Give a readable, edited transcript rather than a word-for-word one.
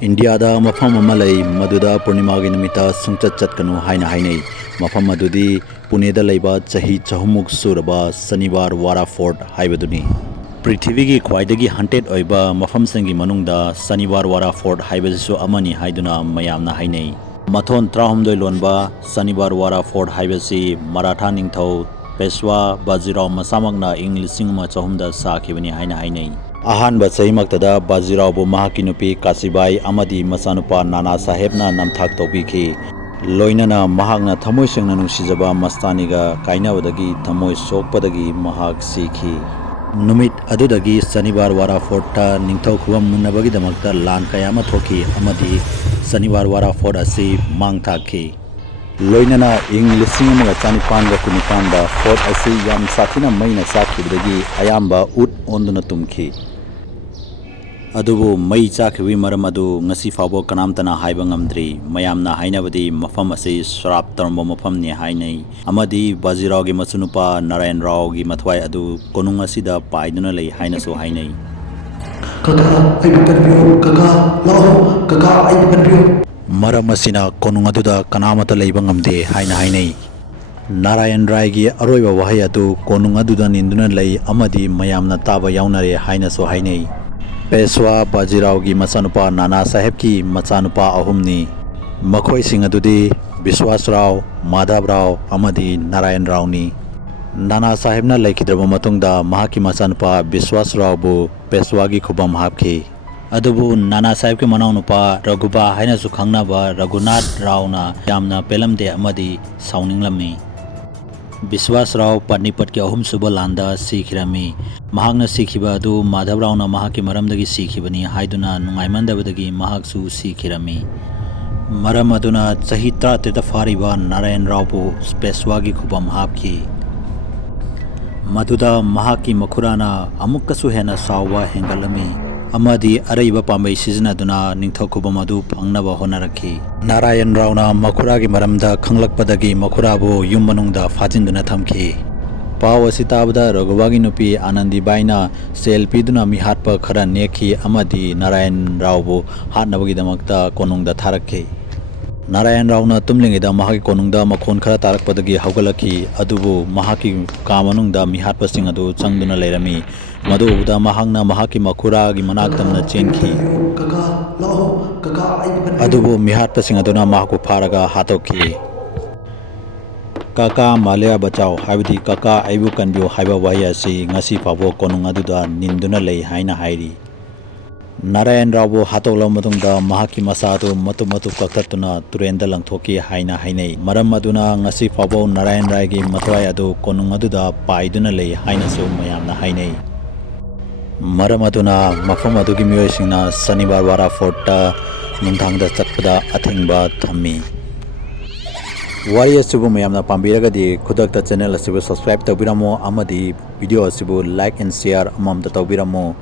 India da mafam amalai maduda purnima gi numita sungchat chatkanu haina hainai mafam madudi Pune da laiba chahi chahumuk suraba Saniwar Wada Fort haibaduni Prithvi gi khwaidagi hunted oiba mafam sangi manungda Saniwar Wada Fort haibasu amani haiduna mayamna hainai mathon trahumdoi lonba Saniwar Wada Fort haibasi Maratha ningthou Peshwa Bajirao masamagna ing lising ma chahumda sakhibani haina hainai Ahanba Maktada Bajirao bu mahaki nupi Kasibai amadi masanupa Nana Sahebna namthak tobiki loinana mahakna thamoi sengna nungsijaba mastaniga kainabadagi thamoi sokpadagi mahak sikhi numit adudagi Saniwar Wada Forta ningthou khubam munabagi damakta lan kayama thoki amadi Saniwar Wada Fort asi mangthakhi loinana ing lising amaga chanipanga kunipanda fort asi yam sathina maina sakhibdagi ayamba ut onduna tumki adubu mai chakhiwi maram adu ngasi fabo kanamtana haiba ngamdri mayamna hainabadi mafam asi shrap tarmo mafam ni hainai amadi Bajirao gi machunupa Narayan Rao gi mathwai adu konung asida paiduna lei hainasu hainai kaka ai bikarbiyo kaka lao kaka ai bikarbiyo maram asina konung aduda kanamata leiba ngamde haina hainai Narayan Rai gi aroiba wahai adu konung aduda ninduna lei amadi mayamna taba yaunare hainasu hainai Peshwa Bajirao gi machanupa Nana Saheb ki machanupa ahumni makhoi sing adudi Biswas Rao Madhav Rao amadi Narayan Rao ni Nana Sahebna laikidraba matungda mahaki machanupa Biswas Rao bu Peshwa gi khubam hapki adubu Nana Saheb ki manaunupa Raghuba haina su khangnaba Raghunath Rao na yamna pelamde amadi sauninglammi Biswas Rao Panipat ki ahum suba landa sikhirami mahakna sikhiba adu Madhav Rao na mahaki maramdagi sikhibani haiduna nungaimandabadagi mahaksu sikhirami maram aduna chahi 33 fariba Narayan Rao bu Peshwa gi khubam hapki maduda mahaki makhurana amukkasu hena sawa hengalami amadi araiba pambai sizinaduna ningthou khubam adu phangnaba honarakhi Narayan Rao na makhura gi maramda khanglakpadagi makhura bu yum manungda phajinduna thamki paw asi tabda Raghubagi nupi Anandi baina selfie duna mi hatpa khara nekhi amadi Narayan Rao bu hatnabagi damakta konungda tharakhi Narayan Rao na tumlingida mahaki konungda makhon khara tarakpadagi haugalakhi adubu mahaki kamanungda mi hatpa sing adu changduna leirami madu uda mahangna mahaki makhura gi manaktamna chenkhi kaka lao kaka ai bikarbiyo adubu mi hatpa sing aduna mahaku pharaga hatokhi kaka malaya bachao haibdi kaka aibu kanbio haiba wahi asi ngasi pabo konung aduda ninduna lei haina hairi Narayan Rao bu hatokla matungda mahaki masadu matu kaktatuna turenda langthoki haina hainai maram aduna ngasi pabo Narayan Rai gi matwai adu konung aduda paiduna lei haina su mayamna hainai maram aduna mafam adugi miyoisingna Saniwar Wada Fort ta nungthangda chatpada Asengba thammi Wari asibu mayamna pambiragadi khudakta channel asibu subscribe tawbiramo amadi video asibu like and share amamda tawbiramo